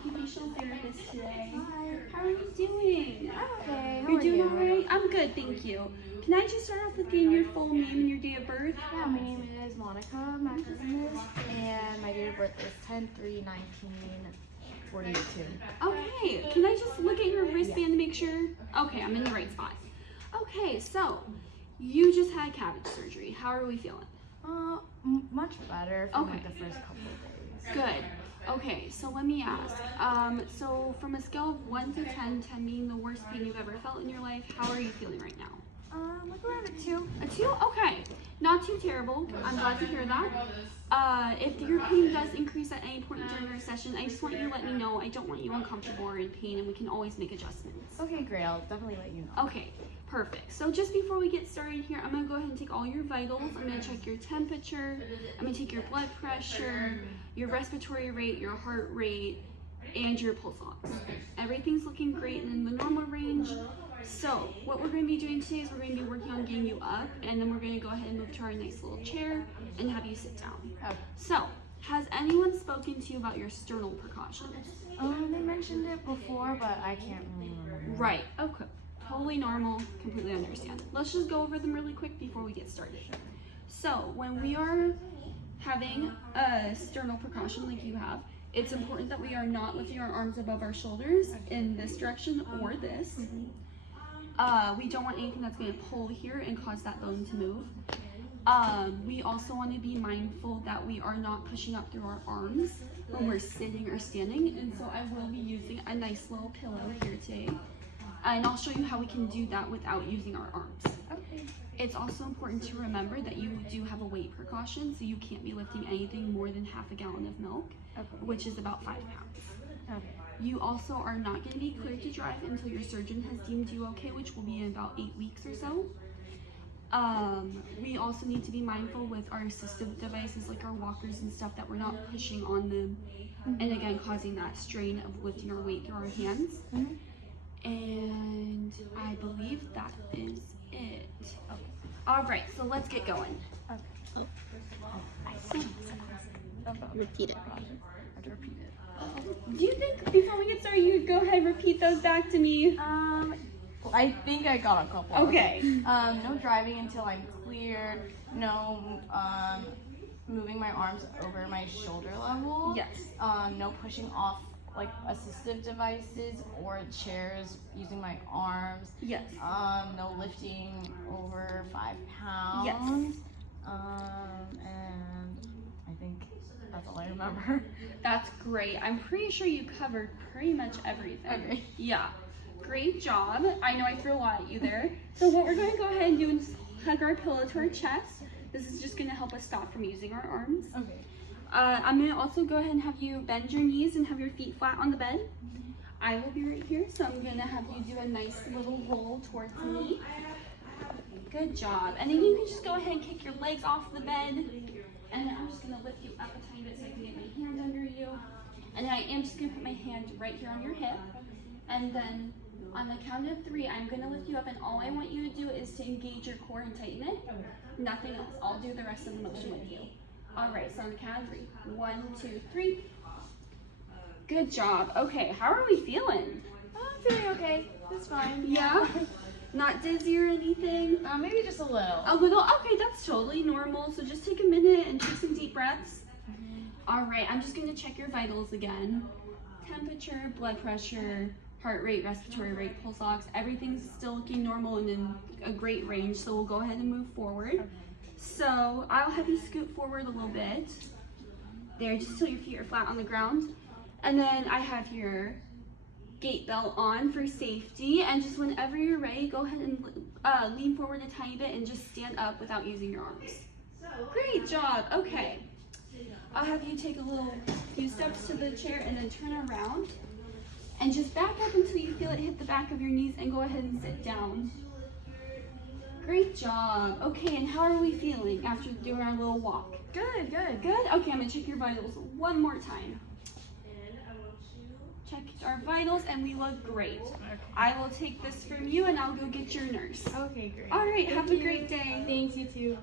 occupational therapist today. Hi. How are you doing? I'm okay. How You're are doing you? alright? I'm good, thank you. Can I just start off with getting your full name and your date of birth? Yeah, my name is Monica Maximus, and my date of birth is 10/3/1942. Okay, can I just look at your wristband to make sure? Okay, I'm in the right spot. Okay, so you just had cabbage surgery. How are we feeling? Much better from Okay. like the first couple of days. Good. Okay, so let me ask. So from a scale of 1 to 10, 10 being the worst pain you've ever felt in your life, how are you feeling right now? Like around a 2. A 2? Okay. Not too terrible. I'm glad to hear that. If your pain does increase at any point during our session, I just want you to let me know. I don't want you uncomfortable or in pain, and we can always make adjustments. Okay, great. I'll definitely let you know. Okay, perfect. So just before we get started here, I'm going to go ahead and take all your vitals. I'm going to check your temperature. I'm going to take your blood pressure, your respiratory rate, your heart rate, and your pulse ox. Everything's looking great and in the normal range. So what we're going to be doing today is we're going to be working on getting you up, and then we're going to go ahead and move to our nice little chair and have you sit down. Okay. So, has anyone spoken to you about your sternal precautions? They mentioned it before, but I can't really remember. Right, okay. Totally normal, completely understand. Let's just go over them really quick before we get started. So, when we are having a sternal precaution like you have, it's important that we are not lifting our arms above our shoulders in this direction or this. We don't want anything that's going to pull here and cause that bone to move. We also want to be mindful that we are not pushing up through our arms when we're sitting or standing, and so I will be using a nice little pillow here today, and I'll show you how we can do that without using our arms. Okay. It's also important to remember that you do have a weight precaution, so you can't be lifting anything more than half a gallon of milk, which is about 5 pounds. Okay. You also are not going to be cleared to drive until your surgeon has deemed you okay, which will be in about 8 weeks or so. We also need to be mindful with our assistive devices like our walkers and stuff that we're not pushing on them and again causing that strain of lifting our weight through our hands. And I believe that is it. Okay. All right, so let's get going. Okay. Repeat it. I have to repeat it. Do you think before we get started you'd go ahead and repeat those back to me? I think I got a couple. Okay. No driving until I'm cleared. No moving my arms over my shoulder level. Yes. No pushing off like assistive devices or chairs using my arms. Yes. No lifting over 5 pounds. Yes. And I think that's all I remember. That's great. I'm pretty sure you covered pretty much everything. Okay. Yeah. Great job. I know I threw a lot at you there. So what we're going to go ahead and do is hug our pillow to our chest. This is just going to help us stop from using our arms. Okay. I'm going to also go ahead and have you bend your knees and have your feet flat on the bed. I will be right here, so I'm going to have you do a nice little roll towards me. Good job. And then you can just go ahead and kick your legs off the bed. And then I'm just going to lift you up a tiny bit so I can get my hand under you. And then I am just going to put my hand right here on your hip. And then on the count of 3, I'm going to lift you up, and all I want you to do is to engage your core and tighten it. Nothing else. I'll do the rest of the motion with you. All right, so on the count of 3. 1, 2, 3. Good job. Okay, how are we feeling? I'm feeling okay. It's fine. Yeah? Not dizzy or anything? Maybe just a little. A little? Okay, that's totally normal. So just take a minute and take some deep breaths. All right, I'm just going to check your vitals again. Temperature, blood pressure, heart rate, respiratory rate, pulse ox, everything's still looking normal and in a great range, so we'll go ahead and move forward. Okay. So I'll have you scoot forward a little bit. There, just till your feet are flat on the ground. And then I have your gait belt on for safety, and just whenever you're ready, go ahead and lean forward a tiny bit and just stand up without using your arms. Great job. Okay. I'll have you take a few steps to the chair and then turn around. And just back up until you feel it hit the back of your knees and go ahead and sit down. Great job. Okay, and how are we feeling after doing our little walk? Good, good. Good? Okay, I'm gonna check your vitals one more time. Check our vitals and we look great. Okay. I will take this from you and I'll go get your nurse. Okay, great. All right, have a Thank you. great day. Thanks, you too.